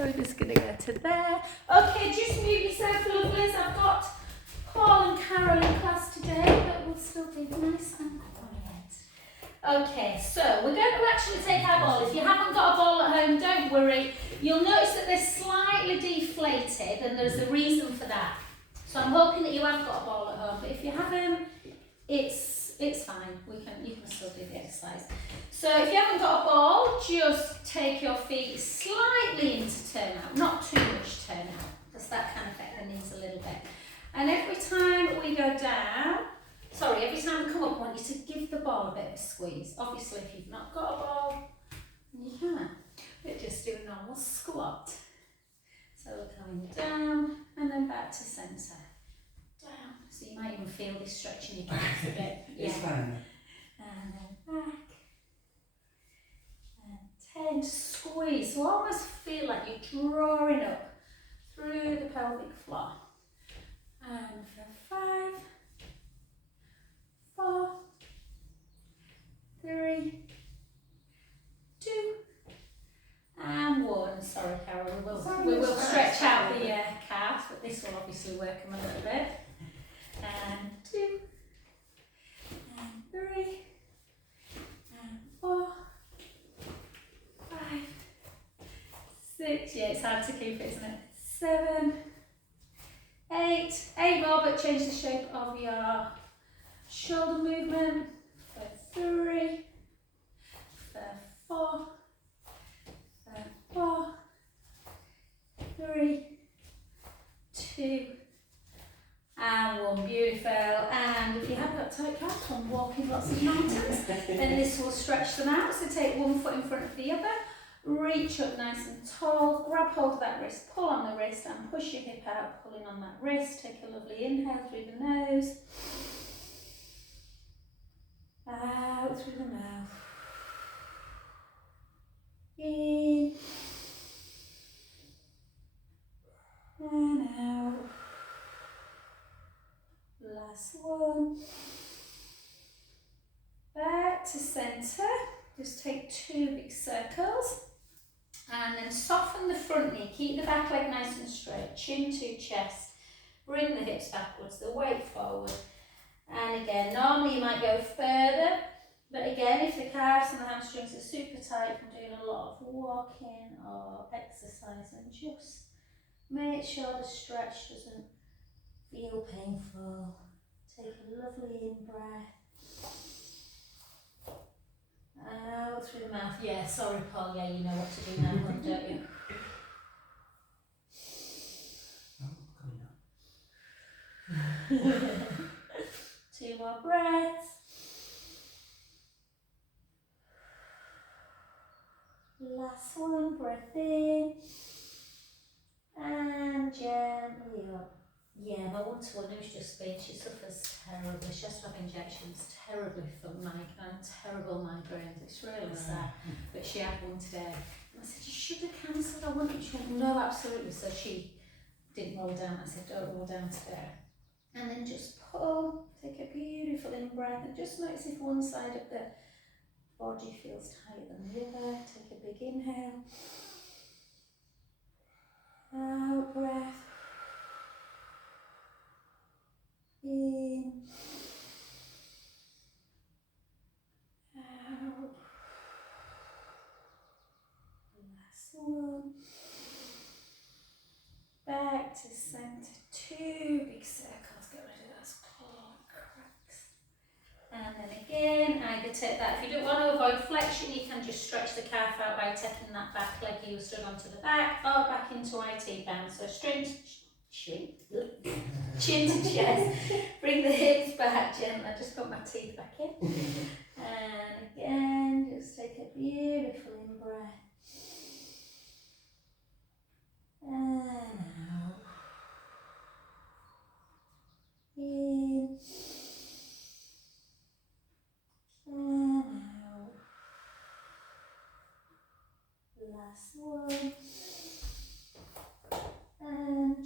We're just going to go to there. Okay, just move yourself, lovelies. I've got Paul and Carol in class today, but we'll still be nice and quiet. Okay, so we're going to actually take our ball. If you haven't got a ball at home, don't worry. You'll notice that they're slightly deflated, and there's a reason for that. So I'm hoping that you have got a ball at home, but if you haven't, it's fine. You can still do the exercise. So if you haven't got a ball, just take your feet slightly into turnout, not too much turnout, because that can affect the knees a little bit. And every time we go down, every time we come up, I want you to give the ball a bit of a squeeze. Obviously, if you've not got a ball, you can. But just do a normal squat. So we're coming down and then back to centre. Down. So you might even feel this stretching your calves a bit. It's fine. And then back. And 10. Squeeze. So almost feel like you're drawing up through the pelvic floor. And for 5, 4, 3, 2, and 1. Sorry, Carol, we will stretch out the calves, but this will obviously work them a little bit. And 2, and 3, and 4, 5, 6. Yeah, it's hard to keep it, isn't it? 7, 8. 8 more, but change the shape of your shoulder movement. For 3, for 4, for 4, 3, 2, and 1. Beautiful. And if you have got tight calves from walking lots of mountains, then this will stretch them out. So take one foot in front of the other, reach up nice and tall, grab hold of that wrist, pull on the wrist and push your hip out, pulling on that wrist. Take a lovely inhale through the nose, out through the mouth, in and out. Last one. Back to centre. Just take 2 big circles and then soften the front knee. Keep the back leg nice and straight. Chin to chest. Bring the hips backwards, the weight forward. And again, normally you might go further, but again, if the calves and the hamstrings are super tight from doing a lot of walking or exercising, just make sure the stretch doesn't feel painful. Take a lovely in breath. Out through the mouth. Yeah, sorry Paul, yeah, you know what to do now, don't you? Oh, coming up. 2 more breaths. Last one, breath in. And gently up. Yeah, my one-to-one who's just been, she suffers terribly. She has to have injections terribly for terrible migraines. It's really sad. But she had one today. And I said, you should have cancelled. I wouldn't. She went, no, absolutely. So she didn't roll down. I said, don't roll down today. And then just pull. Take a beautiful in breath. And just notice if one side of the body feels tighter than the other. Take a big inhale. Out breath. In. Out. Last one. Back to centre. 2 big circles. Get rid of those claw cracks. And then again, either take that. If you don't want to avoid flexion, you can just stretch the calf out by taking that back leg you stood onto the back or back into IT band. So chin to chest. Bring the hips back gently. I just got my teeth back in. And again, just take a beautiful in breath. And out. In. And out. Last one. And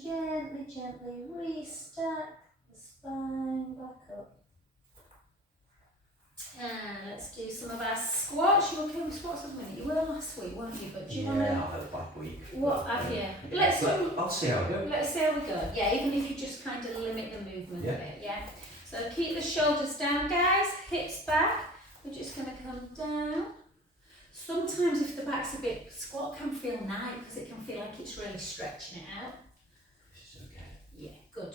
gently restack the spine back up. And let's do some of our squats. squats. You okay with squats at the minute? You were last week, weren't you? But do you want Yeah, to? I've had a bad week. What have you? I'll see how I go. Let's see how we go. Yeah, even if you just kind of limit the movement a bit. Yeah. So keep the shoulders down, guys. Hips back. We're just going to come down. Sometimes if the back's a bit, squat can feel nice because it can feel like it's really stretching it out. This is okay. Yeah, good.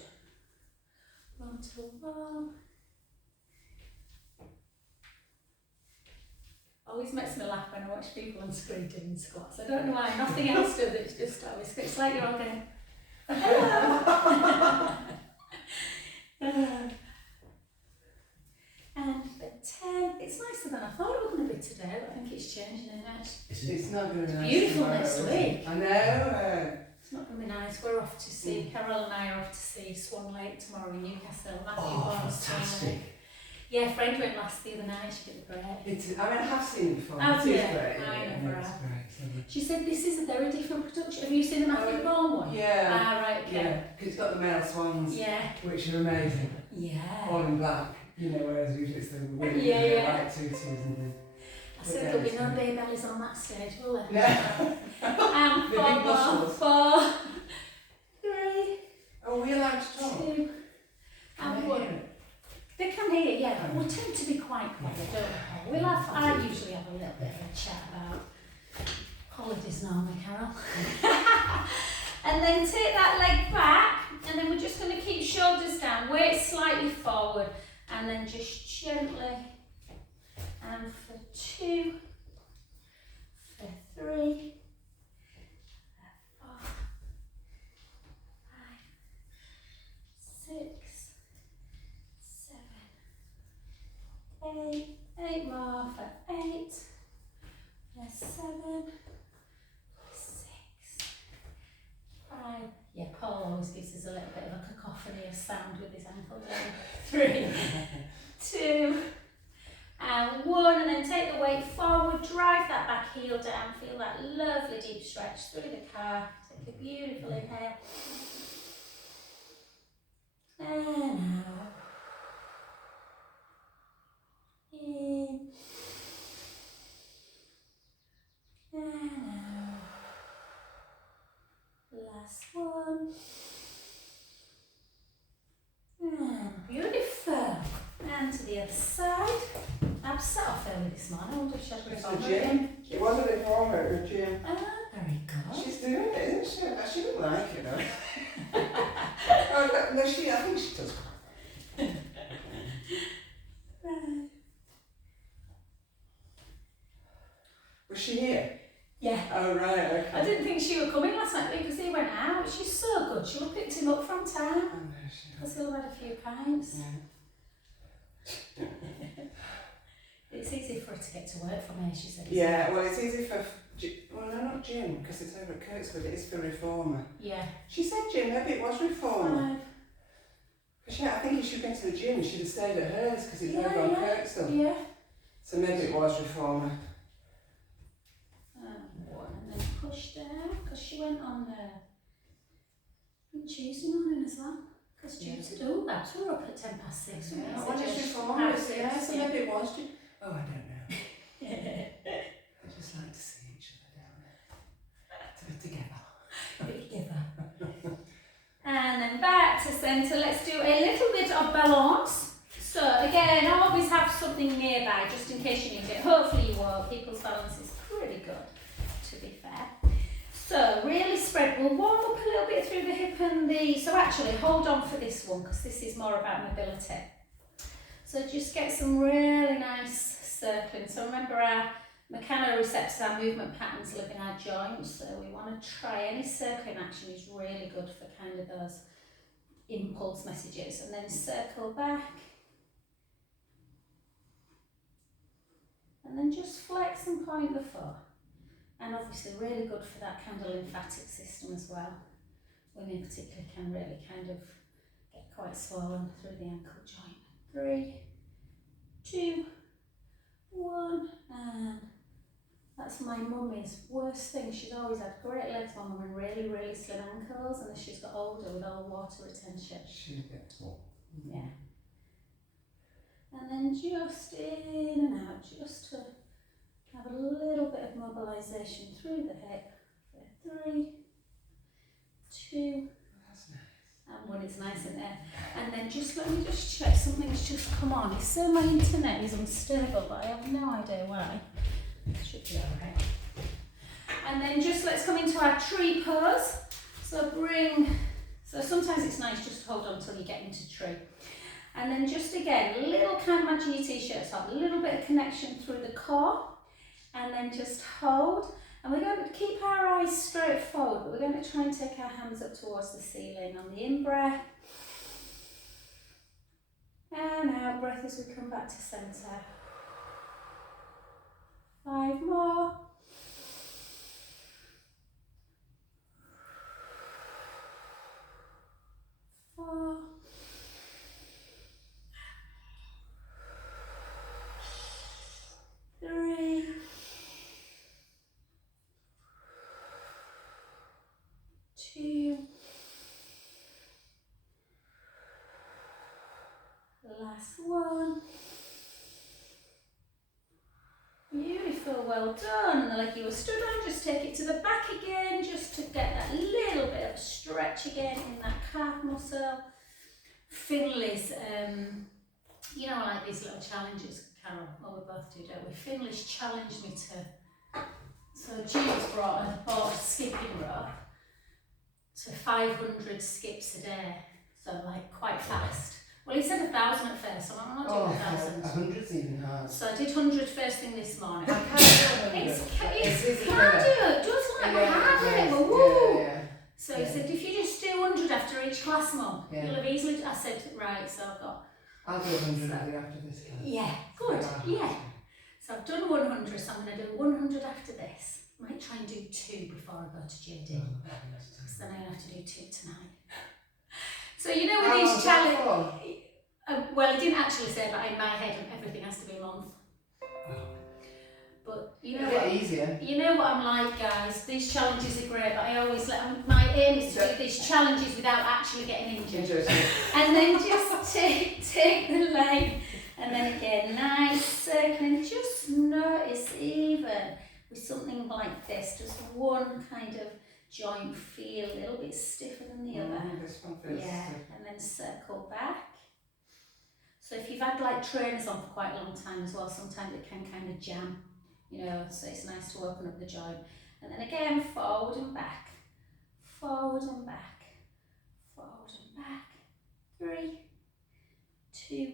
One to one. Always makes me laugh when I watch people on screen doing squats. I don't know why, nothing else does, it's just always, it's like you're all going, hello. And for 10, it's nicer than I thought it was going to be today, but I think it's changing now. It's not going to be nice. Beautiful tomorrow, next is week. it? I know. It's not going to be nice. We're off to see, Carol and I are off to see Swan Lake tomorrow in Newcastle. Matthew Oh, Bond's fantastic. Yeah, friend went last the other night, she did great. I have seen it before. Have it is you? great. I Yeah, never it's have. great. She said this is a very different production. Have you seen the Matthew Bond one? Yeah. Ah, right, okay. Yeah, 'cause it's got the male swans, Yeah. which are amazing. Yeah. All in black, you know, whereas usually it's the women Yeah, with yeah. like tutus and things. I said there'll be no bay bellies on that stage, will there? No. And The big muscles. 4, 3, Oh, are we allowed to talk? 2, Can and I 1. hear it? They can hear, yeah, but we tend to be quite quiet, don't we? We'll have, I usually have a little bit of a chat about holidays normally, Carol. And then take that leg back, and then we're just going to keep shoulders down, weight slightly forward, and then just gently, and for 2, for 3, for 4, 5, 6, 7, 8 more for 8, for 7, 6, 5. Yeah, Paul always gives us a little bit of a cacophony of sound with his ankle down. 3, 2, and 1, and then take the weight forward, drive that back heel down, feel that lovely deep stretch through the calf, take a beautiful inhale, and out, in, and out, last one, and beautiful, and to the other side. I've set off early this morning. I wonder if she had It's reformer the gym. again. It wasn't before her at the gym. Ah, very good. She's doing it, isn't she? She didn't like it though. Oh, no, I think she does. Right. Was she here? Yeah. Oh, right, okay. I didn't think she was coming last night because he went out. She's so good. She picked him up from town Oh, no, she because he'll have had a few pints. Yeah. It's easy for her to get to work from here, she said. Yeah, well, it's easy for. Well, no, not gym, because it's over at Kirkswood, it is for reformer. Yeah. She said gym, maybe it was reformer. 5. Because I think if she'd been to the gym, she'd have stayed at hers, because it's Yeah, over on yeah. Kirkswood. Yeah. So maybe it was reformer. And 1, and then push down because she went on Tuesday morning as well. Because Tuesday, oh, perhaps we were up at 6:10. Yeah, weren't I we? wonder if So reformer just- is, yeah, so yeah. maybe it was gym. Oh, I don't know. I just like to see each other down there. To be together. Together. And then back to centre. Let's do a little bit of balance. So again, always have something nearby just in case you need it. Hopefully you will. People's balance is pretty good, to be fair. So really spread. We'll warm up a little bit through the hip and the. So actually, hold on for this one because this is more about mobility. So just get some really nice circling. So remember our mechanoreceptors, our movement patterns live in our joints. So we want to try any circling action is really good for kind of those impulse messages. And then circle back. And then just flex and point the foot. And obviously really good for that kind of lymphatic system as well. Women particularly can really kind of get quite swollen through the ankle joint. 3, 2, 1, and that's my mummy's worst thing. She's always had great legs, my mum, and really, really slim ankles, and as she's got older with all water retention. She gets what? Yeah. And then just in and out, just to Have a little bit of mobilisation through the hip. 3, 2, That's nice. and 1. It's nice, isn't it? And then just let me just check, something's just come on. It's saying my internet is unstable, but I have no idea why. Should be alright. And then just let's come into our tree pose. So sometimes it's nice just to hold on until you get into tree. And then just again, little kind of imagine your t-shirts up, a little bit of connection through the core. And then just hold. And we're going to keep our eyes straight forward, but we're going to try and take our hands up towards the ceiling on the in-breath. And out-breath as we come back to centre. 5 more. 4. 3. 2. Last one. Beautiful, well done. And like you were stood on, just take it to the back again, just to get that little bit of stretch again in that calf muscle. Finley's, you know, I like these little challenges, Carol, well we both do, don't we? Finley's challenged me to, so Jude's bought a skipping rope to 500 skips a day, so like quite fast. Well, he said 1,000 at first, so I'm not doing 1,000. 100's even hard. So I did 100 first thing this morning. I can't do 100. It's It's cardio, just like we're having it, yeah, woo! yeah. So he said, if you just do 100 after each class, Mum, Yeah. you'll have easily, I said, right, so I've got, I'll do 100 after this class. yeah, good, yeah. So I've done 100, so I'm going to do 100 after this. Might try and do 2 before I go to JD, because then I have to do 2 tonight. So you know with these challenges, well, it didn't actually say, but in my head everything has to be a month. But you know It'll what? get easier. You know what I'm like, guys. These challenges are great, but I always my aim is to do these challenges without actually getting injured. And then just take the leg, and then again, nice circling. Just notice even with something like this, just one kind of joint feel a little bit stiffer than the other. This one feels Yeah, stiff. and then circle back. So if you've had like trainers on for quite a long time as well, sometimes it can kind of jam, you know, so it's nice to open up the joint. And then again, forward and back, forward and back, forward and back. 3, 2,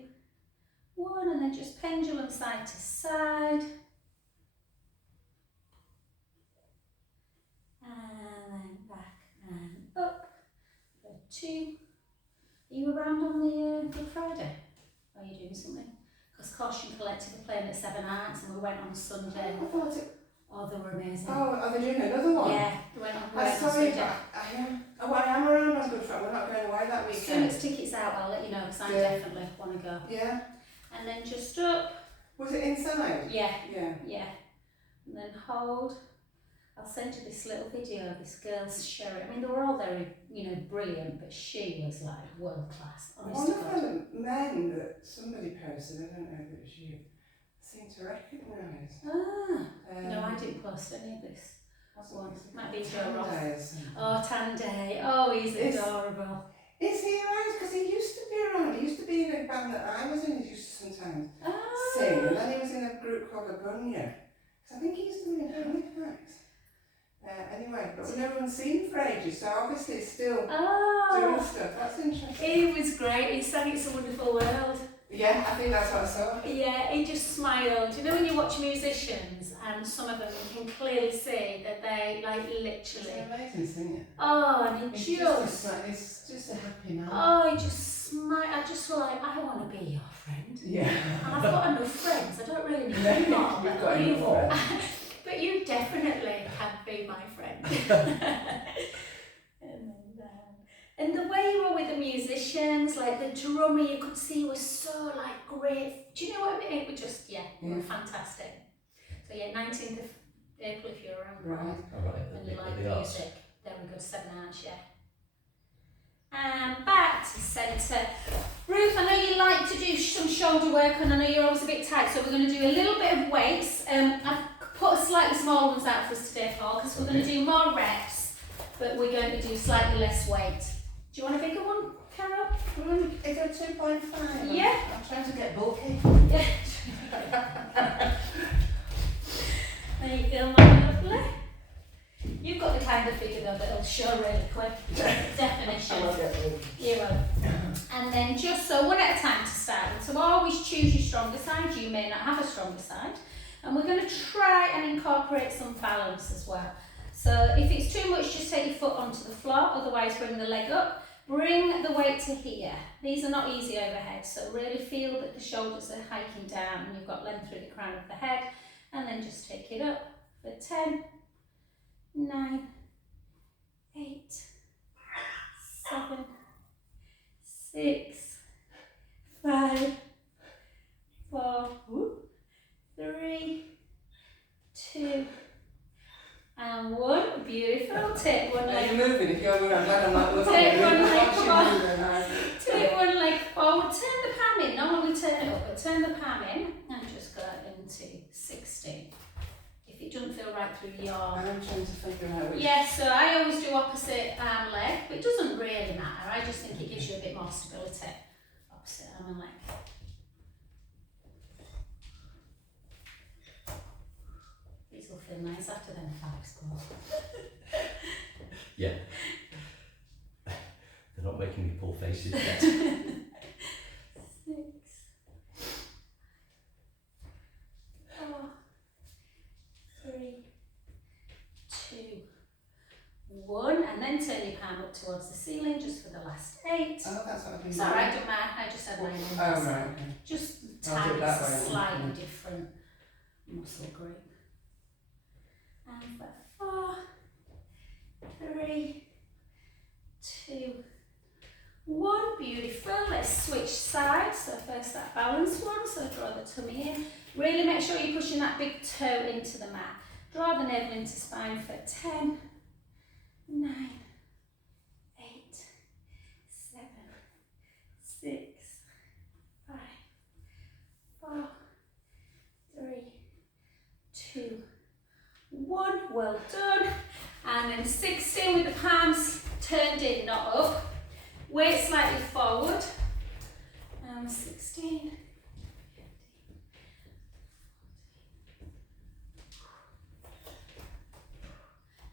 1, and then just pendulum side to side. And then back and up for 2. Are you around on the Good Friday? Are you doing something? Because Caution Collective are playing at 7 Arts and we went on Sunday. I thought it. Oh, they were amazing. Oh, are they doing another one? Yeah, they went on I'm sorry, Sunday. but I am. Oh, I am around on Good Friday. We're not going away that As soon weekend. as tickets out, I'll let you know because I Yeah. definitely want to go. Yeah. And then just up. Was it inside? Yeah, Yeah. yeah. And then hold. I'll send you this little video of this girl's sharing. I mean, they were all very, you know, brilliant, but she was like world class. Honest One to of God. the men that somebody posted, I don't know if it was you, seemed to recognise. Ah, no, I didn't post any of this. One. Might be Joe Ross. Oh, Tanday. Oh, he's adorable. Is he around? Because he used to be around. He used to be in a band that I was in. He used to sometimes sing. And then he was in a group called Abunya. So I think he used to be in Halifax. Anyway, but we never seen for ages, so obviously he's still doing stuff. That's interesting. He was great. He sang It's a Wonderful World. Yeah, I think that's what I saw. Yeah, he just smiled. You know when you watch musicians and some of them can clearly see that they like He's literally. an amazing singer. Oh, and he It's just a happy man. Oh, he just smiled. I just feel like I want to be your friend. Yeah. And I've got enough friends. I don't really need No, any more. we've got enough more. But you definitely can be my friend. And the way you were with the musicians, like the drummer, you could see was so like great. Do you know what I mean? It was just, yeah, fantastic. So yeah, 19th of April if you're around. Right. All right. And you like the arts. music. Then we go to 7 Arts, yeah. And back to centre. Ruth, I know you like to do some shoulder work and I know you're always a bit tight, so we're going to do a little bit of weights. I've put a slightly smaller ones out for us today, Paul, because we're going to do more reps, but we're going to do slightly less weight. Do you want a bigger one, Carol? Is it 2.5? Yeah. I'm trying to get bulky. Yeah. There you go, my lovely. You've got the kind of figure though that'll show really quick. Definition. You will. And then just so one at a time to start with. So always choose your stronger side. You may not have a stronger side. And we're going to try and incorporate some balance as well. So if it's too much, just take your foot onto the floor. Otherwise, bring the leg up. Bring the weight to here. These are not easy overhead. So really feel that the shoulders are hiking down and you've got length through the crown of the head. And then just take it up for 10, 9, 8, 7, 6, 5, 4, 3, 2, and 1. Beautiful. Take one leg. You're moving if you're moving. I'm glad I'm not looking Take at you. one leg Watching forward. you then, Take one leg forward. Turn the palm in. Normally we turn it up, but turn the palm in and just go into 60. If it doesn't feel right through your... I'm trying to figure out which... Yeah, so I always do opposite arm leg, but it doesn't really matter. I just think it gives you a bit more stability. Opposite arm and leg. These will feel nice after them 5 scores. Yeah. They're not making me pull faces yet. 6, 4, 3, 2, 1, and then turn your palm up towards the ceiling just for the last 8. Oh, that's what I've been It's alright, don't mind, I just had mine in. Oh, right, okay. Just I'll do it that tiny, way then. slightly different muscle group. And for 4, 3, 2, 1. Beautiful. Let's switch sides. So first that balanced one, so draw the tummy in. Really make sure you're pushing that big toe into the mat. Draw the navel into spine for 10, 9, 8, 7, 6, 5, 4, 3, 2, 1. Well done. And then 16 with the palms turned in, not up. Weight slightly forward. 16.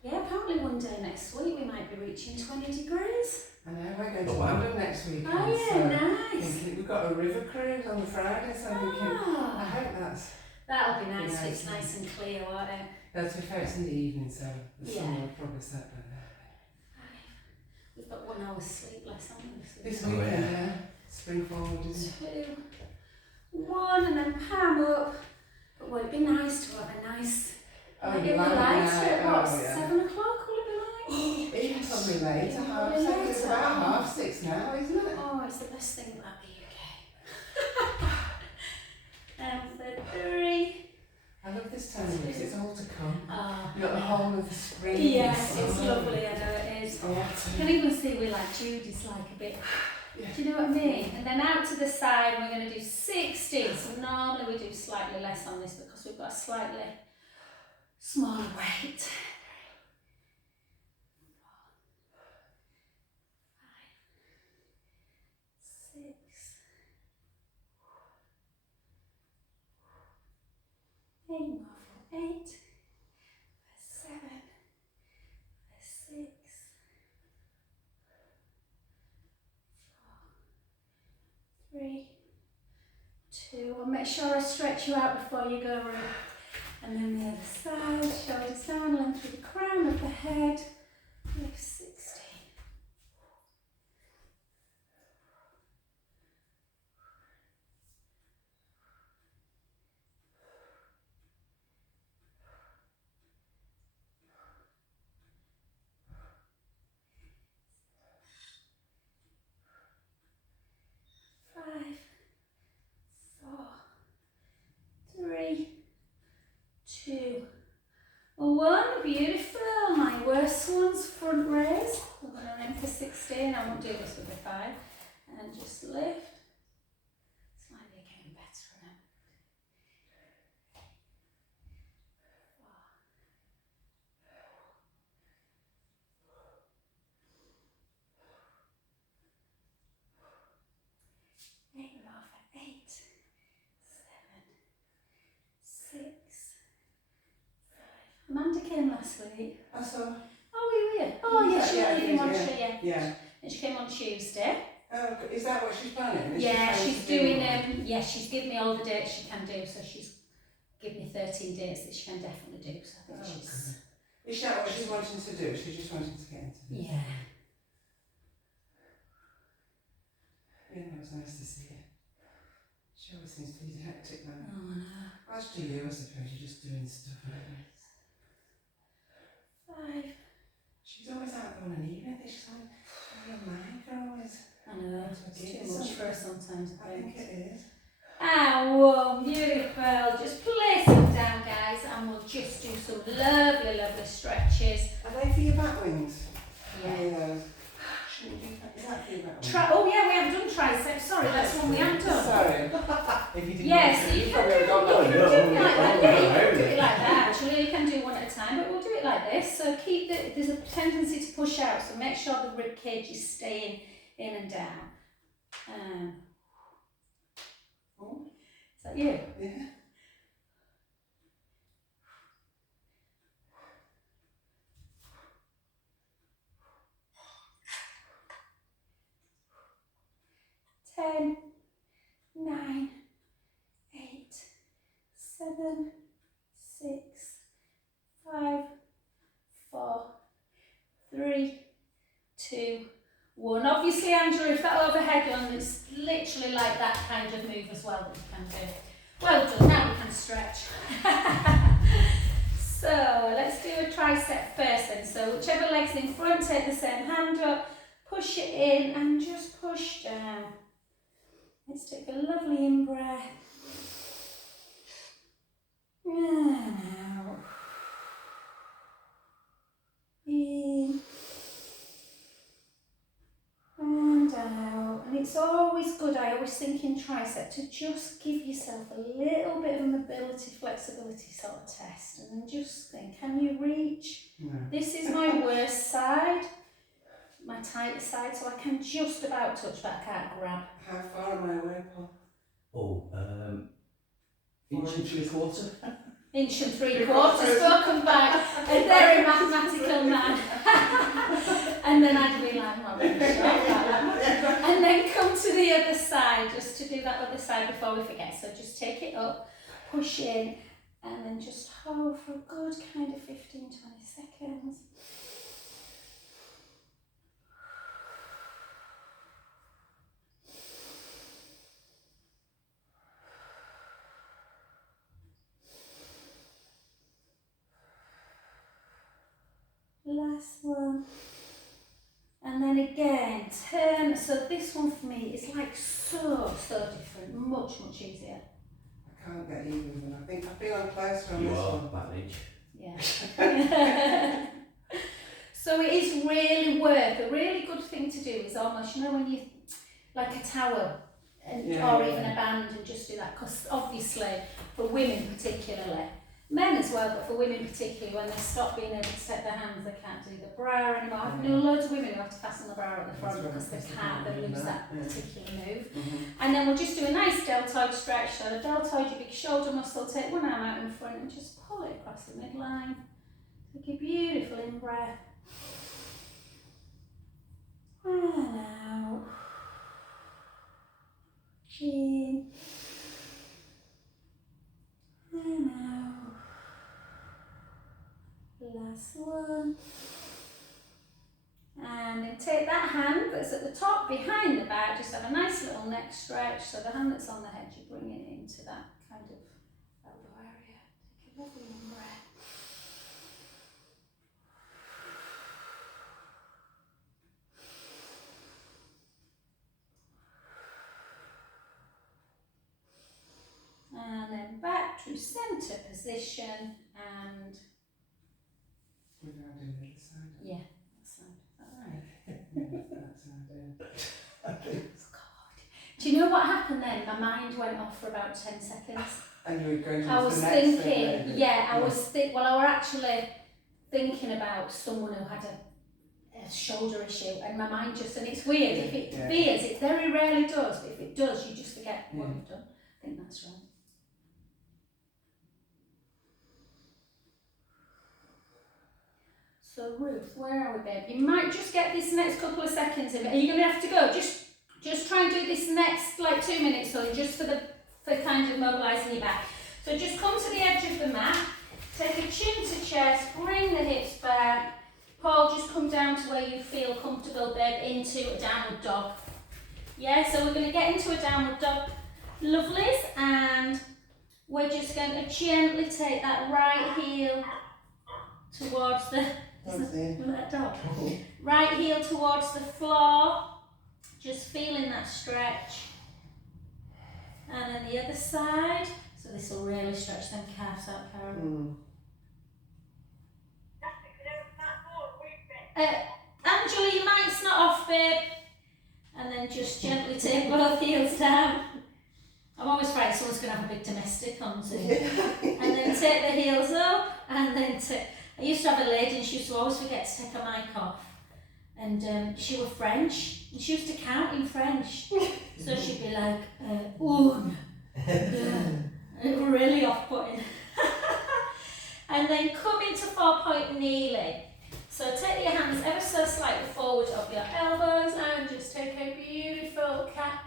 Yeah, apparently one day next week we might be reaching 20 degrees. I know, we're going to Oh, wow. London next week. Oh yeah, nice. We've got a river cruise on the Friday, so I'm thinking, I Ah, hope that's... that'll be nice if nice. it's nice and clear, won't it? To be fair, it's in the evening, so the sun Yeah. will probably set by there. We've got 1 hour's sleep less, haven't we? This Oh, weekend, yeah. yeah. Spring forward, isn't it? 2, 1, and then palm up. But would it be nice to have a nice... Oh, it'll be you like light that? at what, Oh, yeah. 7 o'clock will it be light? It can probably later, Yeah, half probably 6. It's later. about 6:30 now, isn't it? Oh, it's the best thing about the UK. For 3. I love this time because it's all to come. Oh, You've got the whole of the spring. yes, and it's summer. lovely, I know it is. Autumn. You can even see we like Judy's like a bit, Yeah. do you know what I mean? And then out to the side we're going to do 60. So normally we do slightly less on this because we've got a slightly smaller weight. 3, 4, 5, 6, 8 more for 8, for 7, for 6, 4, 3, 2. I'll make sure I stretch you out before you go, Ruth. And then the other side, shoulders down, length through the crown of the head. Lift 60. Five, 4, 3, 2, 1. Beautiful. My worst ones, front raise. We're going to aim for 16. I won't do this with the 5. And just lift. Slightly getting better at it. came last week. I saw. Oh, were you here? Oh, yeah, she Yeah, was leaving on yeah. Tuesday. Yeah. And she came on Tuesday. Oh, is that what she's planning? Is Yeah, she she's planning to doing, do yeah, she's given me all the dates she can do, so she's given me 13 dates that she can definitely do, so I think Oh, she's... Is that what she's wanting to do? She's just wanting to get into this? Yeah. Yeah, it was nice to see her. She always seems to be hectic now. Oh, I know. As do you, I suppose, you're just doing stuff. Five. She's always out on an evening. She's like, oh, your mind, you're always... I know, it's too much for her sometimes, I think it is. Ah, beautiful. Just place them down, guys, and we'll just do some lovely, lovely stretches. Are they for your back wings? Yeah. Shouldn't you do that? Is that for your back wings? Oh yeah, we haven't done triceps. Sorry, that's one we haven't done. Sorry. If you didn't Yes, want to, you can probably do, would have you gone, can no, do it no, like that. no, Yeah, you no, can do no. it like that. Actually, you can do one at a time, but we'll do it like this. So keep there's a tendency to push out, so make sure the rib cage is staying in and down. Oh, Is that you? yeah. 10, 9, 8, 7, 6, 5, 4, 3, 2, 1. Obviously, Andrew, if that overhead one, it's literally like that kind of move as well that you can do. Well done, now we can stretch. So let's do a tricep first then. So whichever leg's in front, take the same hand up, push it in and just push down. Let's take a lovely in-breath. And out. In. And out. And it's always good, I always think in tricep, to just give yourself a little bit of a mobility, flexibility sort of test. And then just think, can you reach? No. This is my worst side, my tighter side, so I can just about touch, but I can't grab. How far am I away, Paul? Oh, inch and 3/4. Inch and 3/4, spoken by a very mathematical man. And then I'd be like, I'm not really sure about that. And then come to the other side, just to do that other side before we forget. So just take it up, push in, and then just hold for a good kind of 15, 20 seconds. Last one. And then again, turn. So this one for me is like so different, much easier. I can't get even with them. I think I feel I'm closer on You this are one. that age. Yeah. So it is really worth. A really good thing to do is almost, you know, when you, like a tower, and, Yeah, or yeah, even yeah. a band, and just do that. Because obviously, for women particularly, men as well, but for women particularly, when they stop being able to set their hands, they can't do the bra anymore. I know loads of women who have to fasten the bra at the front because they can't, they lose that particular move. And then we'll just do a nice deltoid stretch. So the deltoid, your big shoulder muscle, take one arm out in front and just pull it across the midline. Take a beautiful in-breath. And out. In. And out. Last one. And then take that hand that's at the top behind the back, just have a nice little neck stretch. So the hand that's on the head, you bring it into that kind of elbow area. Take a lovely long breath. And then back to centre position and We're going to do the other side. yeah, that side. Alright. Yeah, that side, yeah. God. Do you know what happened then? My mind went off for about 10 seconds. And you were going to I the was next thing, thinking, weren't you? yeah, I was well, I were actually thinking about someone who had a shoulder issue, and my mind just, and it's weird, if it veers, it very rarely does, but if it does, you just forget what you've done. I think that's right. So Ruth, where are we, babe? You might just get this next couple of seconds in. Are you going to have to go? Just try and do this next like 2 minutes or just for kind of mobilising your back. So just come to the edge of the mat, take a chin to chest, bring the hips back. Paul, just come down to where you feel comfortable, babe, into a downward dog. Yeah, so we're going to get into a downward dog, lovelies, and we're just going to gently take that right heel towards the that dog. Right heel towards the floor, just feeling that stretch. And then the other side. So this will really stretch them calves out, Carol. Angela, your mic's not off, babe. And then just gently take both heels down. I'm always afraid someone's going to have a big domestic on Zoom. And then take the heels up, and then I used to have a lady and she used to always forget to take her mic off. And she was French, and she used to count in French. So she'd be like, une, deux. It was really off-putting. And then come into 4-point kneeling. So take your hands ever so slightly forward of your elbows and just take a beautiful cow.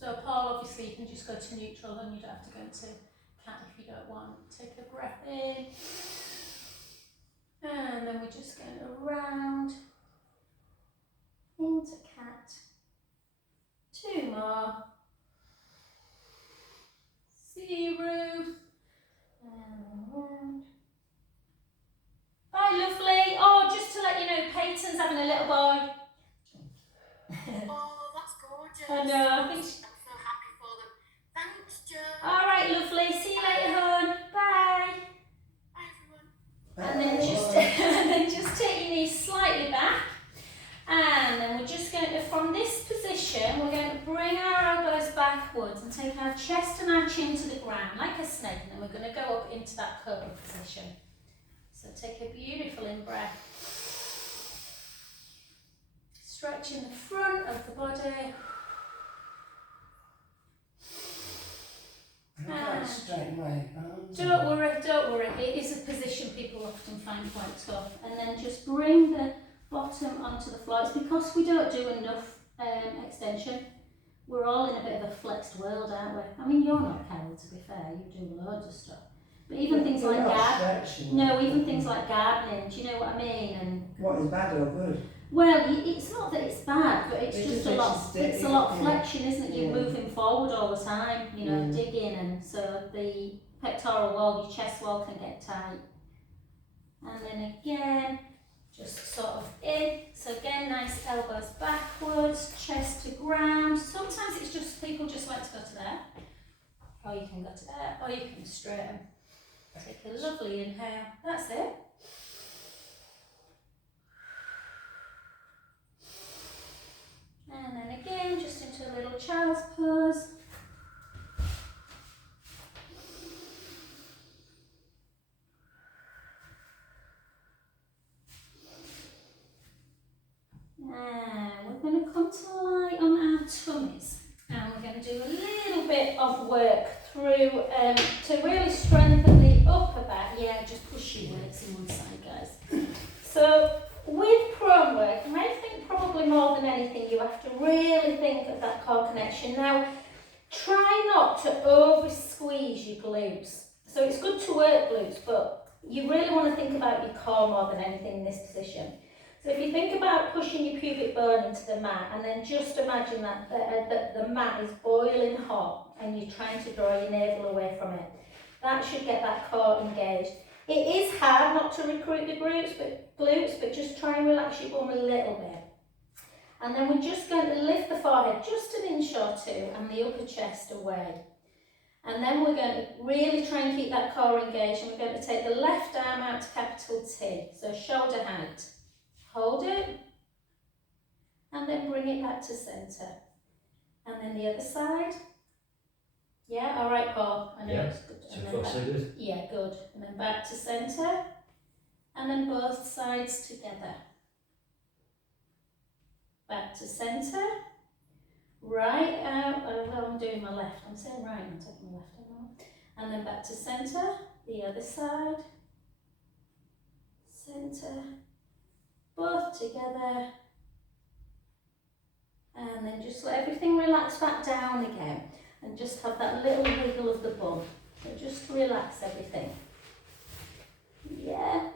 So Paul, obviously you can just go to neutral and you don't have to go into cat if you don't want. Take a breath in. And then we're just going around into cat. 2 more. See you, Ruth. And around. Bye, lovely. Oh, just to let you know, Peyton's having a little boy. Oh, that's gorgeous. I know. I think I'm so happy for them. Thanks, Jo. All right, lovely. See you later, hon. Bye. Bye, everyone. And then just take your knees slightly back. And then we're just going to, from this position, we're going to bring our elbows backwards and take our chest and our chin to the ground like a snake. And then we're going to go up into that cobra position. So take a beautiful in-breath. Stretching the front of the body. Straighten my arms. Don't worry. It is a position people often find quite tough. And then just bring the bottom onto the floor. It's because we don't do enough extension. We're all in a bit of a flexed world, aren't we? I mean, you're not, Carol, to be fair. You do loads of stuff. But even things like gardening. No, even things like gardening. Do you know what I mean? And what is bad or good? well, it's not that it's bad, but it's just a lot. It's a lot of flexion, isn't it? You're moving forward all the time. You know, digging, and so the pectoral wall, your chest wall can get tight. And then again, just sort of in. So again, nice elbows backwards, chest to ground. Sometimes it's just people just like to go to there, or you can go to there, or you can straighten. Take a lovely inhale. That's it. And then again, just into a little child's pose. And we're going to come to lie on our tummies. And we're going to do a little bit of work through to really strengthen the upper back. Yeah, just push your weights in one side, guys. So with prone work, I think probably more than anything you have to really think of that core connection. Now, try not to over squeeze your glutes. So it's good to work glutes, but you really want to think about your core more than anything in this position. So if you think about pushing your pubic bone into the mat, and then just imagine that the mat is boiling hot and you're trying to draw your navel away from it. That should get that core engaged. It is hard not to recruit the glutes, but just try and relax your bum a little bit. And then we're just going to lift the forehead just an inch or two and the upper chest away. And then we're going to really try and keep that core engaged, and we're going to take the left arm out to capital T, so shoulder height. Hold it, and then bring it back to centre. And then the other side. Yeah, all right, Paul. I know it's good. So far so good. Yeah, good. And then back to centre, and then both sides together. Back to centre. Right out. Oh, I'm doing my left. I'm saying right. I'm taking my left. And then back to centre. The other side. centre, both together, and then just let everything relax back down again, and just have that little wiggle of the bum, so just to relax everything. Yeah,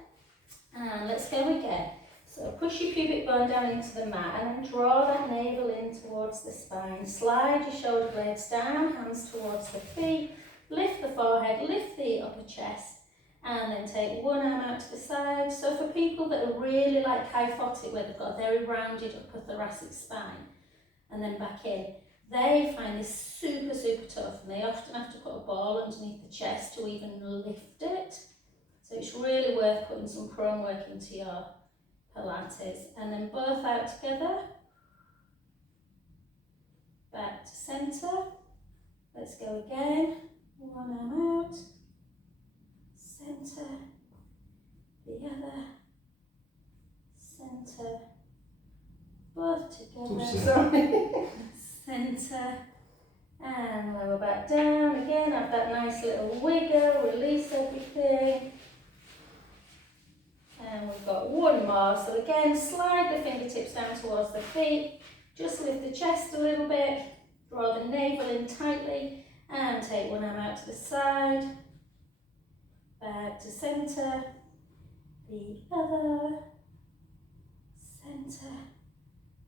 and let's go again. So push your pubic bone down into the mat and then draw that navel in towards the spine. Slide your shoulder blades down, hands towards the feet, lift the forehead, lift the upper chest, and then take one arm out to the side. So for people that are really like kyphotic, where they've got a very rounded upper thoracic spine, and then back in, they find this super, super tough, and they often have to put a ball underneath the chest to even lift it. So it's really worth putting some prone work into your Pilates, and then both out together, back to centre. Let's go again. One arm out, centre, the other, centre, both together, Sorry. centre, and lower back down again. Have that nice little wiggle, release everything. And we've got one more. So again, slide the fingertips down towards the feet. Just lift the chest a little bit. Draw the navel in tightly. And take one arm out to the side. Back to centre. The other. Centre.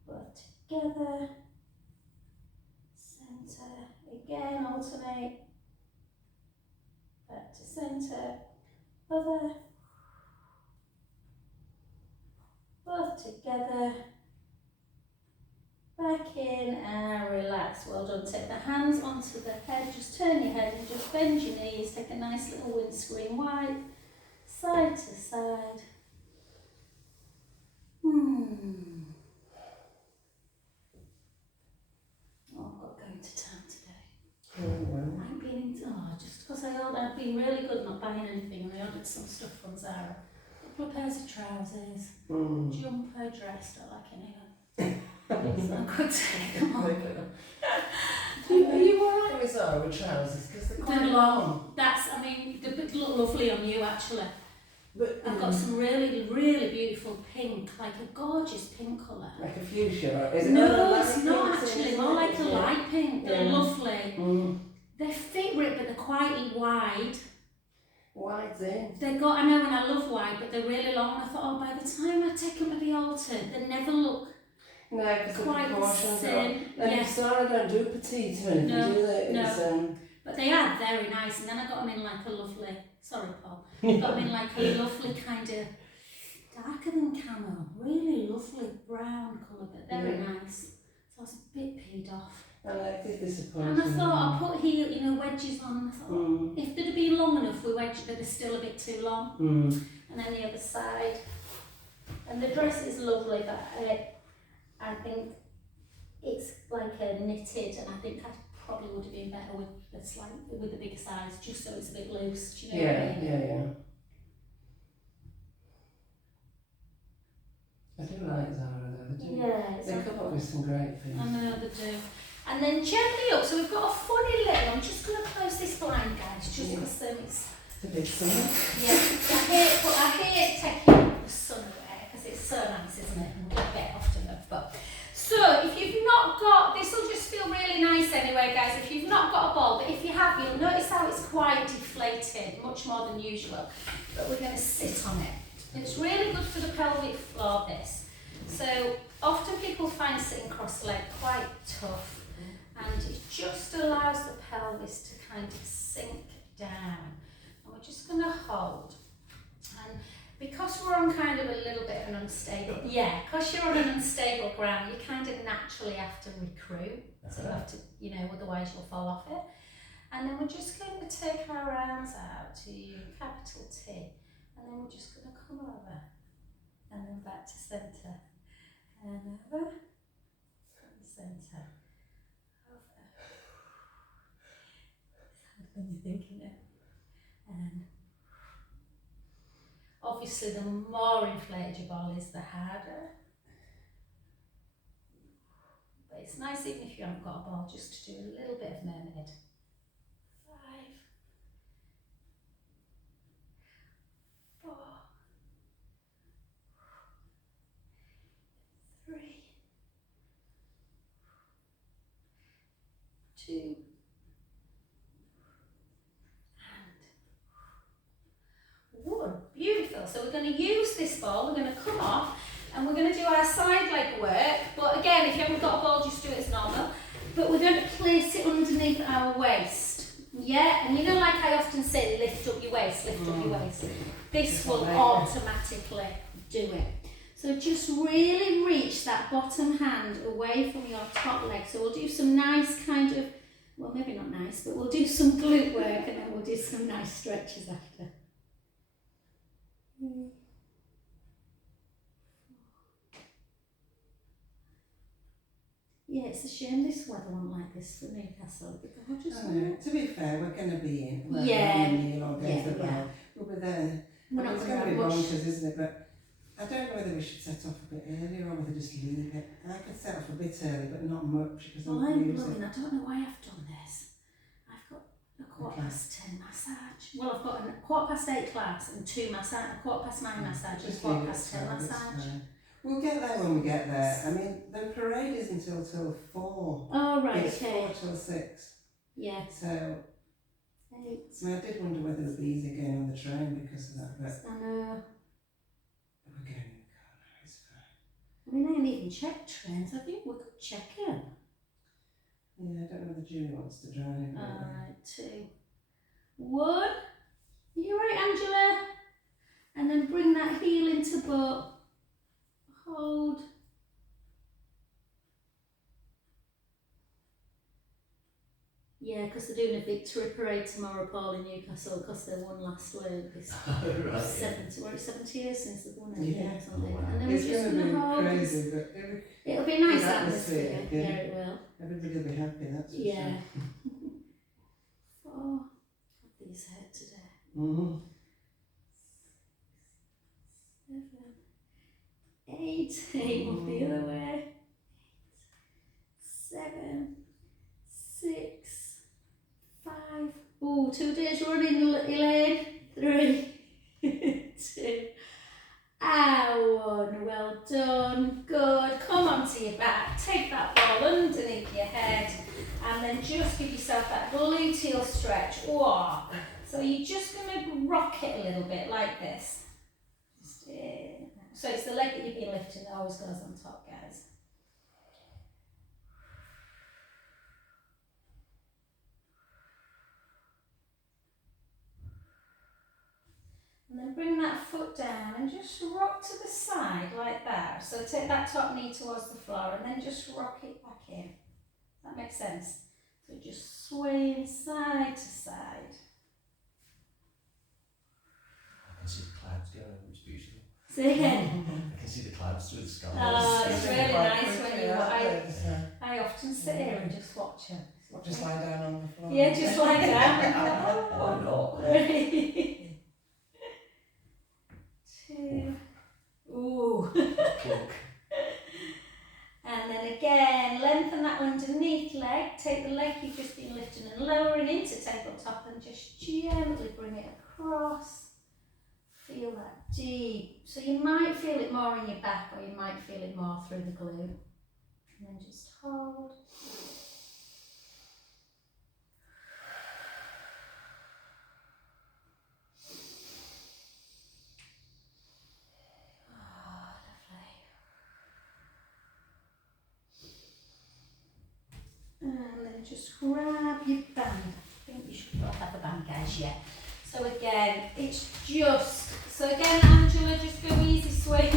Both together. Centre. Again, alternate. Back to centre. Other. Both together, back in and relax. Well done. Take the hands onto the head, just turn your head and just bend your knees. Take a nice little windscreen wipe, side to side. Oh, I've got going to town today. Oh, well. I've been just because I've been really good not buying anything, and I ordered some stuff from Zara. A couple of pairs of trousers, jumper, dress, don't like any of them. So I could take them off. Are you alright with Zara with trousers? Because they're quite long. They look lovely on you actually. But I've got some really, really beautiful pink, like a gorgeous pink colour. like a fuchsia, or is it? No, it's not actually, more like a light pink. They're Yeah. lovely. They fit right, but they're quite wide. Wide's in. I know, and I love wide, but they're really long. I thought, oh, by the time I take them to the altar, they never look No, because the quite the proportions are. same. And Yeah. Zara don't do petite or anything, No, do they? no. It's, But they are very nice, and then I got them in like a lovely, sorry Paul, got them in like a lovely kind of darker than camo, really lovely brown colour, but very nice. So I was a bit peed off. I like this disappointing. And I thought I'll put heel, wedges on, and I thought if they'd have been long enough with wedges, they'd have still a bit too long. And then the other side. And the dress is lovely, but I think it's like a knitted, and I think I probably would have been better with the bigger size, just so it's a bit loose. Do you know what I mean? Yeah. I do like Zara though. They do. Yeah, They come up with some great things. I know they do. And then gently up. So we've got a funny little. I'm just going to close this blind, guys, just because it's. It's a bit sunny. Yeah, I hate taking the sun away because it's so nice, isn't it? And we get a bit often enough, but. So if you've not got, this will just feel really nice anyway, guys. If you've not got a ball, but if you have, you'll notice how it's quite deflated, much more than usual. But we're going to sit on it. It's really good for the pelvic floor, this. So often people find sitting cross-legged quite tough, and it just allows the pelvis to kind of sink down. And we're just going to hold. And because we're on kind of a little bit of an unstable, because you're on an unstable ground, you kind of naturally have to recruit. So you have to, otherwise you'll fall off it. And then we're just going to take our arms out to capital T. And then we're just going to come over. And then back to centre. And over. And centre. Over. When you're thinking it. And obviously, the more inflated your ball is, the harder. But it's nice even if you haven't got a ball, just to do a little bit of mermaid. 5, 4, 2, and 1. Beautiful. So we're going to use this ball, we're going to come off, and we're going to do our side leg work. But again, if you haven't got a ball, just do it as normal. But we're going to place it underneath our waist. Yeah, and you know, like I often say, lift up your waist, lift up your waist. This will automatically do it. So just really reach that bottom hand away from your top leg. So we'll do some nice kind of, well, maybe not nice, but we'll do some glute work and then we'll do some nice stretches after. Yeah, it's a shame this weather won't like this for Newcastle. To be fair, we're going to be in. Well, Yeah. We'll be there. We're not It's going going to to be have much. bonkers, isn't it? But I don't know whether we should set off a bit earlier or whether just leave it. I could set off a bit early, but not much because Well, I'm I'm using. loving, I don't know why I've done this. I've got a 10:15 massage. Well, I've got a 8:15 class and 2 massage, a 9:15 massage and Just 10:15 leave it, so it's massage. fine. We'll get there when we get there. I mean, the parade isn't until 4. Oh, right, It's okay. 4 till 6. Yeah. So, 8. I mean, I did wonder whether it would be easy going on the train because of that, but I know. we're going in the car now, it's fine. I mean, I haven't even checked trains, have you? We could check it. Yeah, I don't know whether Julie wants to drive. Alright, 2, 1. You right, Angela? And then bring that heel into butt. Hold. Yeah, because they're doing a victory parade tomorrow, Paul, in Newcastle, because they won last week. It's Right. 70 years since they've won it. Yeah. Or something. Oh, wow. And then It's we're just going to going to hold. be crazy, but It'll be a nice Good atmosphere. atmosphere, Yeah, yeah. it will. everybody will be happy, that's for Yeah. sure. 4. Got these hurt today. Mm-hmm. 7, 8. 8 move the other way. 7, 6, 5. Oh, 2 days running, Elaine. 3, 2, and 1. Well done. Good. Come onto your back. Take that ball underneath your head, and then just give yourself that gluteal stretch. Whoa. So you're just going to rock it a little bit like this. Just in. So it's the leg that you've been lifting that always goes on top, guys. And then bring that foot down and just rock to the side like that. So take that top knee towards the floor and then just rock it back in. Does that make sense? So just swaying side to side. I can see the clouds going, it's beautiful. Say again. I can see the clouds through the sky. Oh, it's really nice when you So, I often sit here and just watch them. just lie down on the floor. Yeah, just lie down. Why not? 2. Ooh. Clock. And then again, lengthen that underneath leg. Take the leg you've just been lifting and lowering into tabletop and just gently bring it across. Feel that deep. So you might feel it more in your back or you might feel it more through the glute. And then just hold. And then just grab your band. I think you should both have a band, guys, yeah. So again, it's just, so again, Angela, just go easy sway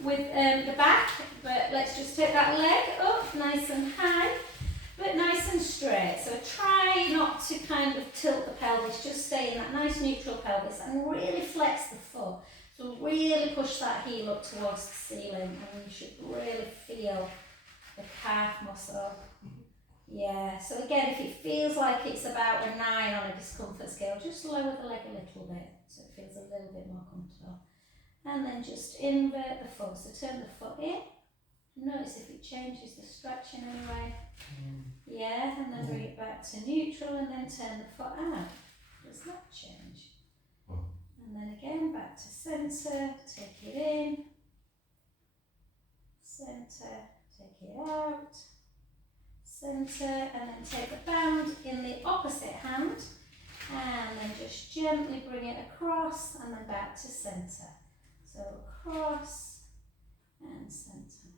with the back, but let's just take that leg up nice and high, but nice and straight. So try not to kind of tilt the pelvis, just stay in that nice neutral pelvis and really flex the foot. So really push that heel up towards the ceiling and you should really feel the calf muscle. Yeah, so again, if it feels like it's about a 9 on a discomfort scale, just lower the leg a little bit so it feels a little bit more comfortable. And then just invert the foot, so turn the foot in. Notice if it changes the stretch in any way. Yeah, and then bring it back to neutral and then turn the foot out. Does that change? And then again, back to centre, take it in. Centre, take it out. centre, and then take the band in the opposite hand, and then just gently bring it across, and then back to centre. So across and centre,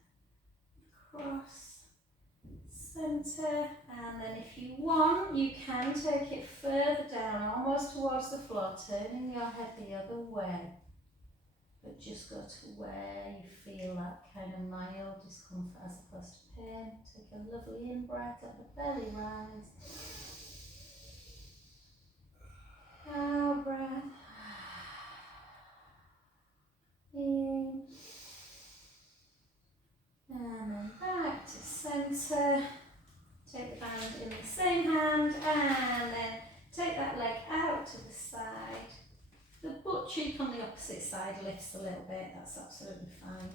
across, centre, and then if you want, you can take it further down, almost towards the floor, turning your head the other way. But just go to where you feel that kind of mild discomfort as opposed to pain. Take a lovely in-breath, let the belly rise. Out breath. In. And then back to centre. Take the band in the same hand, and then take that leg out to the side. The butt cheek on the opposite side lifts a little bit, that's absolutely fine.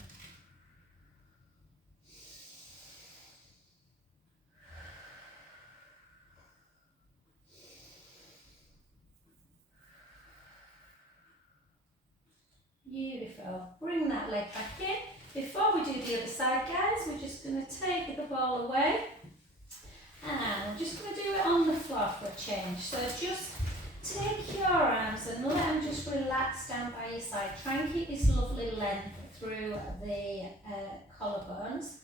Beautiful. Bring that leg back in. Before we do the other side, guys, we're just going to take the ball away. And we're just going to do it on the floor for a change. So just take your arms and let them just relax down by your side. Try and keep this lovely length through the collarbones.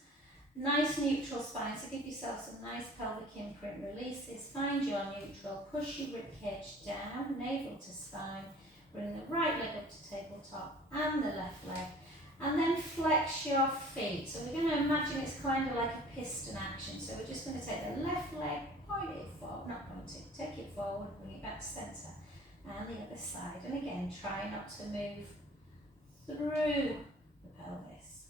Nice neutral spine, so give yourself some nice pelvic imprint. Release this, find your neutral, push your ribcage down, navel to spine. Bring the right leg up to tabletop and the left leg. And then flex your feet. So we're going to imagine it's kind of like a piston action. So we're just going to take the left leg, point it forward, not point it, take it forward, bring it back to centre. And the other side. And again, try not to move through the pelvis.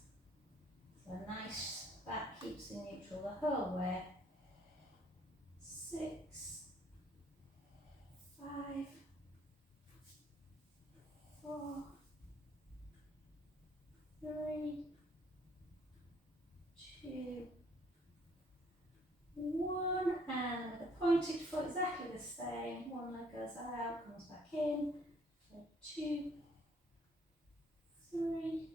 So a nice back keeps in neutral the whole way. 6, 5, 4, 3, 2, 1, and with the pointed foot exactly the same. One leg goes out, comes back in. So 2, 3,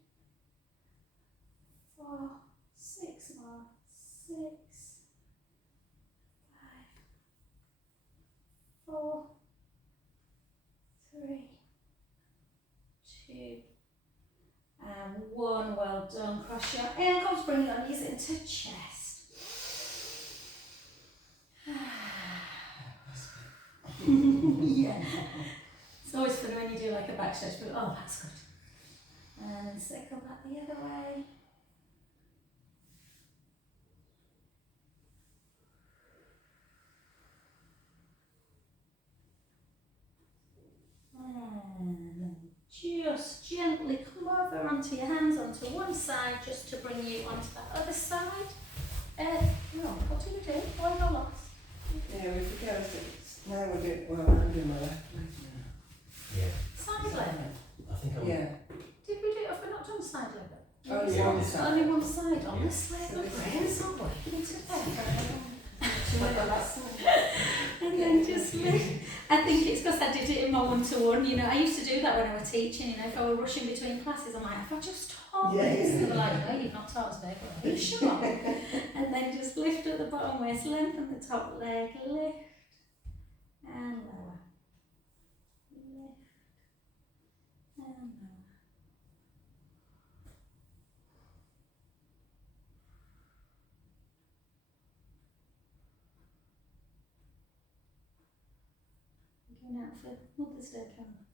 4, 6 more. 6, 5, 4, 3, 2, and 1. Well done. Cross your ankles, bring your knees into chest. Yeah. It's always fun when you do like a back stretch, but oh, that's good. And then circle back the other way. And then just gently come over onto your hands, onto one side, just to bring you onto that other side. No, what do we do? Why am I lost? Yeah, we forget it. Now we're doing, well, I'm doing my left leg now. Yeah. Side leg. I think I'm. Yeah. Did we do? Have we not done side leg? Only Yeah. one side. Only one side. Honestly, So the this is- brains are working today. That's And then just lift. I think it's because I did it in my one-to-one, you know. I used to do that when I was teaching, you know, if I were rushing between classes, I'm like, have I just taught this? And they're like, no, you've not taught us, babe. Are you sure? And then just lift at the bottom waist, lengthen the top leg, lift and lower. Lift and lower. Going out for Mother's Day, Cameron.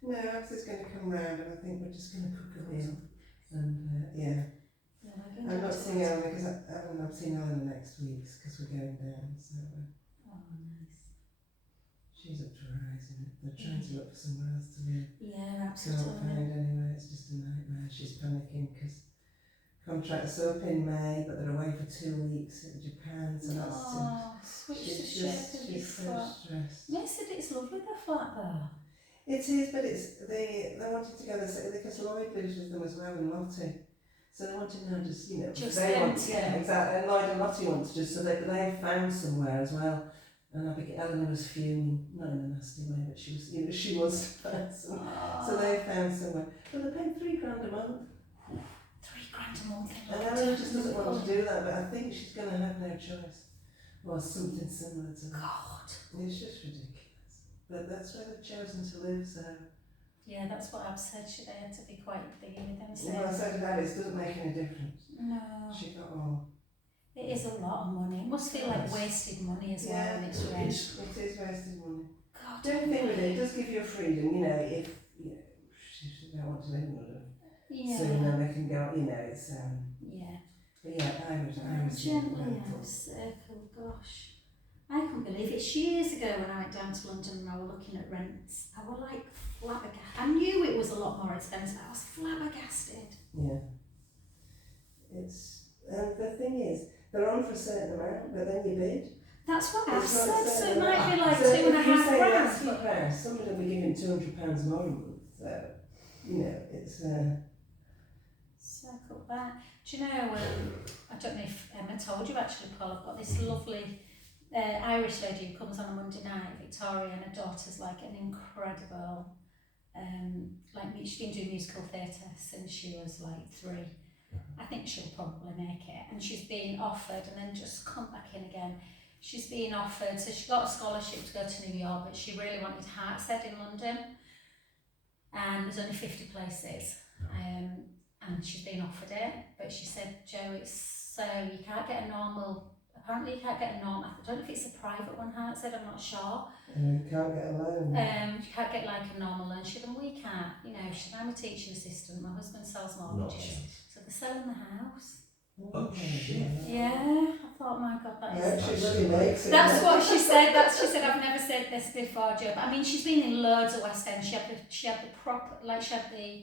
No, Abs is going to come round and I think we're just going to cook a meal. And yeah, No, I'm I'm not to seeing Eleanor because I'm seeing Eleanor next week because we're going down. So Oh, nice. she's up to her eyes in it. They're trying to look for somewhere else to live. Yeah, Can't absolutely. find anywhere. It's just a nightmare. She's panicking because contracts up in May, but they're away for 2 weeks in Japan. So that's switch the she's shape of your she's so foot. stressed. Yes, it's lovely, the flat though. It is, but it's they wanted to go there because Lloyd lives with them as well and Lottie. So they want to know just, you know, Just they them want, two. yeah, exactly. And Lloyd and Lottie want to just, so they found somewhere as well. And Eleanor was fuming, not in a nasty way, but she was, you know, she wants to find somewhere. So they found somewhere. But they're paying £3 a month. £3 grand a month. And Eleanor just doesn't want to do that, but I think she's going to have no choice. or something similar to that. God. It's just ridiculous. But that's where they've chosen to live, so. Yeah, that's what I've said. They had to be quite thingy with them. So. Well, I said to Dad, it doesn't make any difference. No. She got all. It is a lot of money. It must feel like wasted money as well Yeah, when it's it rent. is. It is wasted money. God. The only thing with it does give you a freedom, you know, if she don't want to live in London. Yeah. So, you know, they can go, you know, it's, Yeah. but yeah, I was Gently rental. out of circle, gosh. I can't believe it. It's years ago when I went down to London and I was looking at rents. I was like flabbergasted. I knew it was a lot more expensive. I was flabbergasted. Yeah. It's, and the thing is, they're on for a certain amount, but then you bid. That's what I've It's not a said. So it certain might amount. be like So if you £2.5 say grand. that's your price, somebody will be giving £200 more a month. So, you know, it's Circle back. Do you know, I don't know if Emma told you actually, Paul, I've got this lovely Irish lady who comes on a Monday night, Victoria, and her daughter's like an incredible, she's been doing musical theatre since she was like 3. I think she'll probably make it. And she's been offered, and then just come back in again. She's been offered, so she got a scholarship to go to New York, but she really wanted Hartshead in London. And there's only 50 places. And she's been offered it, but she said, Joe, it's so, you can't get a normal, apparently you can't get a normal, I don't know if it's a private one, Hartshead, I'm not sure. you can't get a loan. You can't get like a normal loan. She said, we can't, you know, she said, I'm a teaching assistant, my husband sells Not a mortgages. chance. So they're selling the house. Oh, shit. Yeah, I thought, my God, that Yeah, is... she really makes it. That's what she said. She said, I've never said this before, Joe. But I mean, she's been in loads of West End. She had the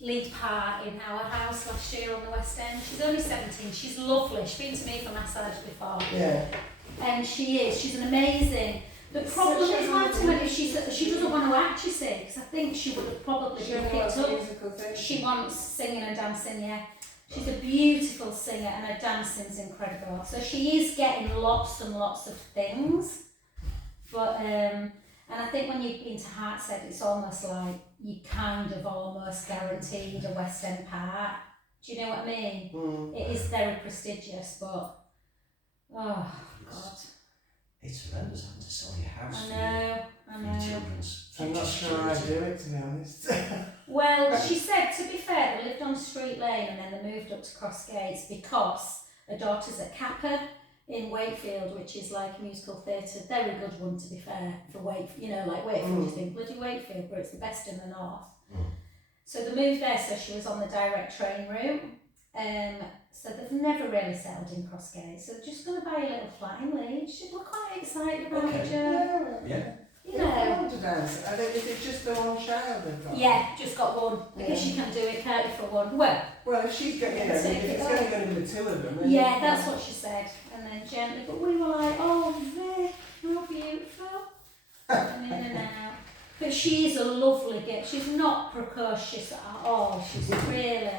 lead part in Our House last year on the West End. She's only 17. She's lovely. She's been to me for massage before. Yeah. And she's an amazing. The problem is, Martin, if she doesn't want to act, you see, because I think she would have probably She been only picked wants up. musical theatre. She wants singing and dancing, yeah. She's a beautiful singer and her dancing's incredible. So she is getting lots and lots of things. But, and I think when you've been to Hartshead, it's almost like you kind of almost guaranteed a West End part. Do you know what I mean? Mm. It is very prestigious, but, oh, God. It's horrendous having to sell your house I for know. your children's I'm not future sure I'd do security. it, to be honest. Well, she said, to be fair, they lived on Street Lane and then they moved up to Cross Gates because her daughter's at Kappa in Wakefield, which is like a musical theatre. Very good one, to be fair, for Wakefield. You know, like Wakefield, you think, bloody Wakefield, but it's the best in the north. Mm. So they moved there, so she was on the direct train route. So they've never really settled in Cross Gates. So they're just going to buy a little flat in Leeds. She's quite excited about it, Joe. Yeah. You If they know. want to dance, I think is it just the one child they've got? Yeah, just got one. I guess you can do it, can't you, for one? Well, Well, if she's got, you know, if Take it's it only going to be the 2 of them. Then yeah, that's what she said. And then gently, but we were like, oh, Vic, you're beautiful. And in and out. But she is a lovely girl. She's not precocious at all. She's really,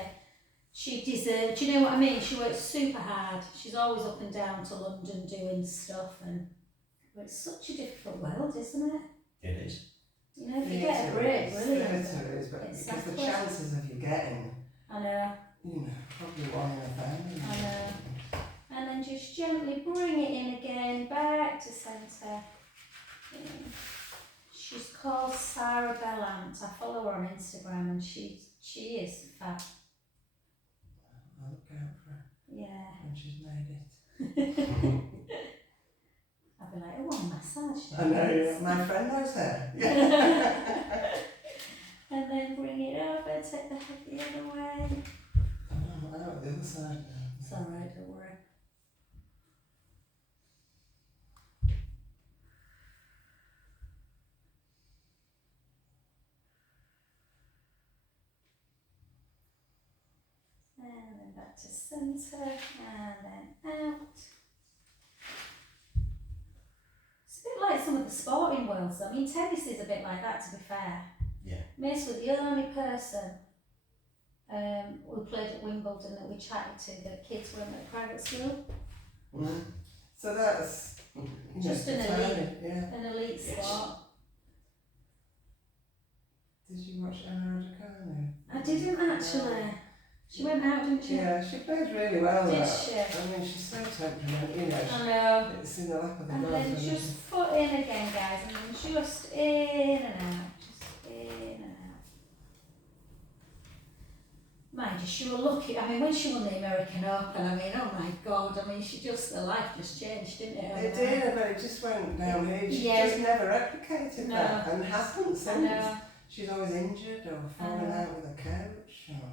she deserves, do you know what I mean? She works super hard. She's always up and down to London doing stuff. And but it's such a difficult world, isn't it? It is. You know, if you get a break, brilliant. Theatre is, but because the Exactly. chances of you getting, I know. you know, probably one in a family. I know. And then just gently bring it in again, back to centre. She's called Sarah Bellant. I follow her on Instagram and she is fab. I'll look out for her Yeah. when she's made it. I'll be like, oh, a massage. I know, my friend knows her. Yeah. And then bring it over, take the head the other way. I'm out the other side now. It's alright, don't worry. And then back to centre, and then out. It's a bit like some of the sporting worlds. I mean, tennis is a bit like that, to be fair. Yeah. Mace was the only person we played at Wimbledon that we chatted to, that kids weren't at private school. Mm. So that's Just an tiny, elite. yeah. An elite Yes. sport. Did you watch Emma Raducanu? I didn't actually. She went out, didn't she? Yeah, she plays really well. Did though. she? I mean, she's so temperamental, you know. I know. It's in the lap of the And gods. then isn't just it? foot in again, guys, and then just in and out, just in and out. Mind you, she was lucky. I mean, when she won the American Open, I mean, oh my God, I mean, her life just changed, didn't it? It did, but it just went downhill. She Yeah. just never replicated No. that and hasn't I since. know. She's always injured or falling know. out with a coach. Or...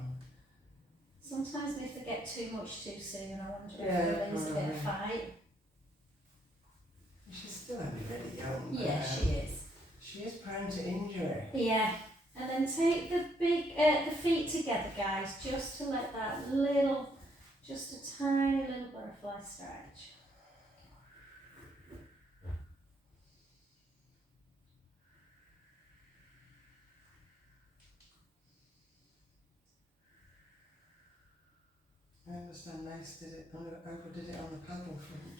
Sometimes if they get too much too soon, I wonder Yeah, if they lose a bit probably. of fight. She's still only really young. Yeah, she is. She is prone to injury. Yeah. And then take the the feet together, guys, just to let that little, just a tiny little butterfly stretch. I understand Nice overdid it on the paddle front.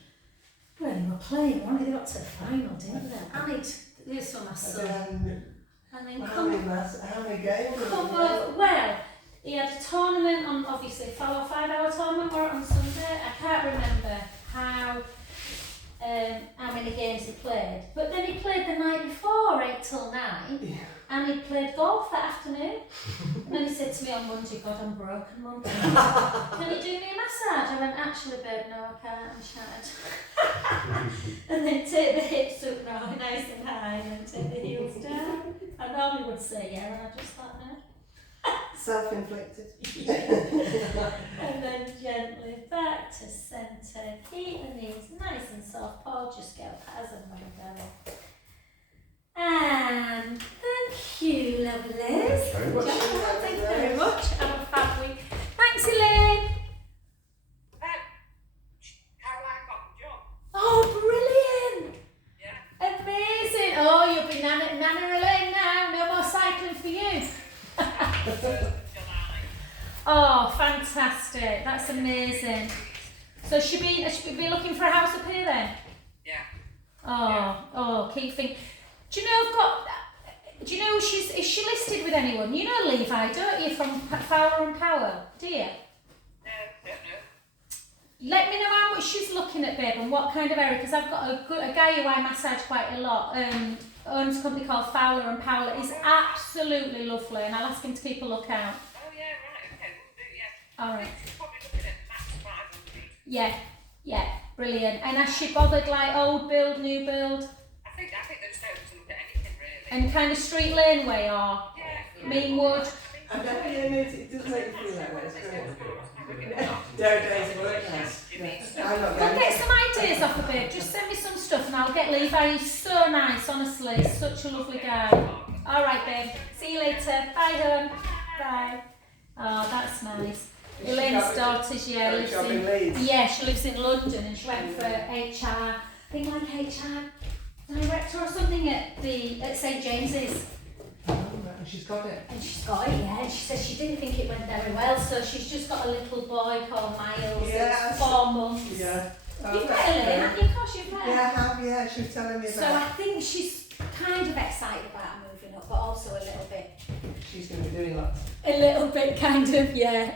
Well, they were playing, weren't they? They got to the final, didn't they? And this one, my son. And then How many games? come over. Well, he had a tournament on, obviously, a 5-hour tournament or on Sunday. I can't remember how many games he played. But then he played the night before, 8 till 9. Yeah. And he played golf that afternoon. And then he said to me on Monday, God, I'm broken, Mum. Can you do me a massage? I went, actually, babe, no, I can't. I'm shattered. And then take the hips up now, nice and high, and then take the heels down. I normally would say yeah, and I just thought no. Self-inflicted. And then gently back to centre. Keep the knees nice and soft. Paul, just go as and when belly. And thank you, lovelies. Very much. Thank you very much. Have a fab week. Thanks, Elaine. Caroline got the job. Oh, brilliant. Yeah. Amazing. Oh, you'll be Nana Elaine now. No more cycling for you. July. Oh, fantastic. That's amazing. So should be looking for a house up here then? Yeah. Oh, keep thinking. Do you know is she listed with anyone? You know Levi, don't you, from Fowler and Powell, do you? No, don't know. Let me know how much she's looking at, babe, and what kind of area, because I've got a guy who I massage quite a lot, owns a company called Fowler and Powell. He's absolutely lovely, and I'll ask him to keep a lookout. Oh yeah, right, okay, we'll do, yeah. All right. She's probably looking at max 500. Yeah, brilliant. And has she bothered like old build, new build, I think they're just open to look at anything really. and kind of street laneway or Yeah. Meanwood? I know, yeah, it does make you feel that way. It's great. Don't days work nice. I'm not Well, going. get some ideas off of it. Just send me some stuff and I'll get Levi. He's so nice, honestly. He's such a lovely guy. All right, babe. See you later. Bye, hon. Bye. Oh, that's nice. Elaine's daughter's, lives in Leeds. yeah, she lives in London and she went for HR, I think like HR director or something at St James's. Oh, right, and she's got it. And she's got it, yeah. And she says she didn't think it went very well, so she's just got a little boy called Miles. Yeah. Who's 4 months. Yeah. You've met Elaine, haven't you? Of course you've met her. Yeah, I have, yeah, she was telling me So about. I think she's kind of excited about moving up, but also a little bit She's going to be doing lots. kind of, yeah.